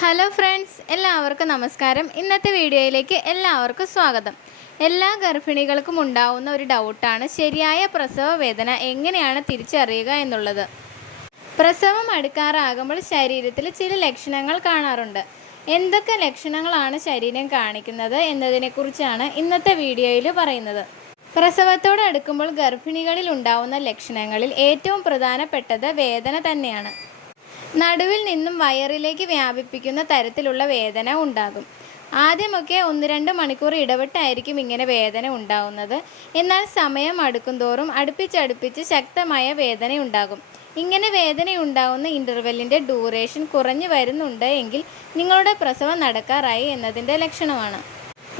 Hello friends എല്ലാവർക്കും നമസ്കാരം. ഇന്നത്തെ വീഡിയോയിലേക്ക് എല്ലാവർക്കും സ്വാഗതം. എല്ലാ ഗർഭിണികൾക്കും ഉണ്ടാവുന്ന ഒരു ഡൗട്ടാണ് ശരിയായ പ്രസവ വേദന എങ്ങനെയാണ് തിരിച്ചറിയുക എന്നുള്ളത്. പ്രസവം അടുക്കാറാകുമ്പോൾ ശരീരത്തിൽ ചില ലക്ഷണങ്ങൾ കാണാറുണ്ട്. എന്തൊക്കെ ലക്ഷണങ്ങളാണ് ശരീരം കാണിക്കുന്നത് എന്നതിനെക്കുറിച്ചാണ് ഇന്നത്തെ വീഡിയോയിൽ പറയുന്നത്. പ്രസവത്തോടടുക്കുമ്പോൾ ഗർഭിണികളിൽ ഉണ്ടാവുന്ന ലക്ഷണങ്ങളിൽ ഏറ്റവും പ്രധാനപ്പെട്ടത് വേദന തന്നെയാണ്. നടുവിൽ നിന്നും വയറിലേക്ക് വ്യാപിപ്പിക്കുന്ന തരത്തിലുള്ള വേദന ഉണ്ടാകും. ആദ്യമൊക്കെ ഒന്ന് രണ്ട് മണിക്കൂർ ഇടവിട്ടായിരിക്കും ഇങ്ങനെ വേദന ഉണ്ടാവുന്നത്. എന്നാൽ സമയം അടുക്കുംതോറും അടുപ്പിച്ചടുപ്പിച്ച് ശക്തമായ വേദന ഉണ്ടാകും ഇങ്ങനെ വേദന ഉണ്ടാവുന്ന ഇന്റർവെല്ലിന്റെ ഡ്യൂറേഷൻ കുറഞ്ഞു വരുന്നുണ്ട് എങ്കിൽ നിങ്ങളുടെ പ്രസവം നടക്കാറായി എന്നതിന്റെ ലക്ഷണമാണ്.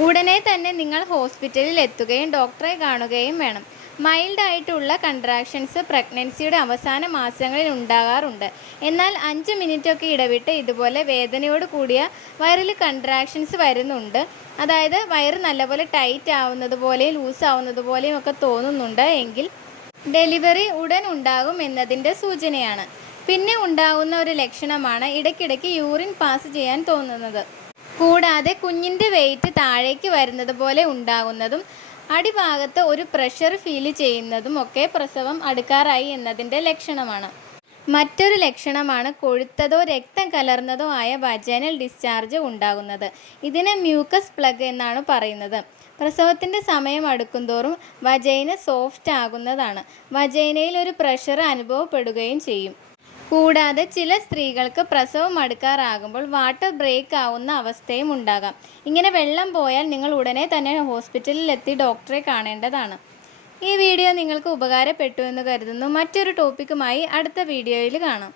ഉടനെ തന്നെ നിങ്ങൾ ഹോസ്പിറ്റലിൽ എത്തുകയും ഡോക്ടറെ കാണുകയും വേണം. മൈൽഡ് ആയിട്ടുള്ള കൺട്രാക്ഷൻസ് പ്രഗ്നൻസിയുടെ അവസാന മാസങ്ങളിൽ ഉണ്ടാകാറുണ്ട്. എന്നാൽ അഞ്ച് മിനിറ്റൊക്കെ ഇടവിട്ട് ഇതുപോലെ വേദനയോട് കൂടിയ വയറിൽ കൺട്രാക്ഷൻസ് വരുന്നുണ്ട്. അതായത് വയറ് നല്ലപോലെ ടൈറ്റ് ആവുന്നത് പോലെയും ലൂസ് ആവുന്നത് പോലെയും ഒക്കെ തോന്നുന്നുണ്ട് എങ്കിൽ ഡെലിവറി ഉടൻ ഉണ്ടാകും എന്നതിന്റെ സൂചനയാണ്. പിന്നെ ഉണ്ടാകുന്ന ഒരു ലക്ഷണമാണ് ഇടയ്ക്കിടയ്ക്ക് യൂറിൻ പാസ് ചെയ്യാൻ തോന്നുന്നത്. കൂടാതെ കുഞ്ഞിന്റെ വെയിറ്റ് താഴേക്ക് വരുന്നത് പോലെ ഉണ്ടാകുന്നതും അടിഭാഗത്ത് ഒരു പ്രഷർ ഫീൽ ചെയ്യുന്നതും ഒക്കെ പ്രസവം അടുക്കാറായി എന്നതിന്റെ ലക്ഷണമാണ്. മറ്റൊരു ലക്ഷണമാണ് കൊഴുത്തതോ രക്തം കലർന്നതോ ആയ വജനൽ ഡിസ്ചാർജ് ഉണ്ടാകുന്നത്. ഇതിനെ മ്യൂക്കസ് പ്ലഗ് എന്നാണ് പറയുന്നത്. പ്രസവത്തിന്റെ സമയം അടുക്കുംതോറും വജൈന സോഫ്റ്റ് ആകുന്നതാണ്. വജൈനയിൽ ഒരു പ്രഷർ അനുഭവപ്പെടുകയും ചെയ്യും. കൂടാതെ ചില സ്ത്രീകൾക്ക് പ്രസവം അടുക്കാറാകുമ്പോൾ വാട്ടർ ബ്രേക്ക് ആവുന്ന അവസ്ഥയും ഉണ്ടാകാം. ഇങ്ങനെ വെള്ളം പോയാൽ നിങ്ങൾ ഉടനെ തന്നെ ഹോസ്പിറ്റലിൽ എത്തി ഡോക്ടറെ കാണേണ്ടതാണ്. ഈ വീഡിയോ നിങ്ങൾക്ക് ഉപകാരപ്പെട്ടു എന്ന് കരുതുന്നു. മറ്റൊരു ടോപ്പിക്കുമായി അടുത്ത വീഡിയോയിൽ കാണാം.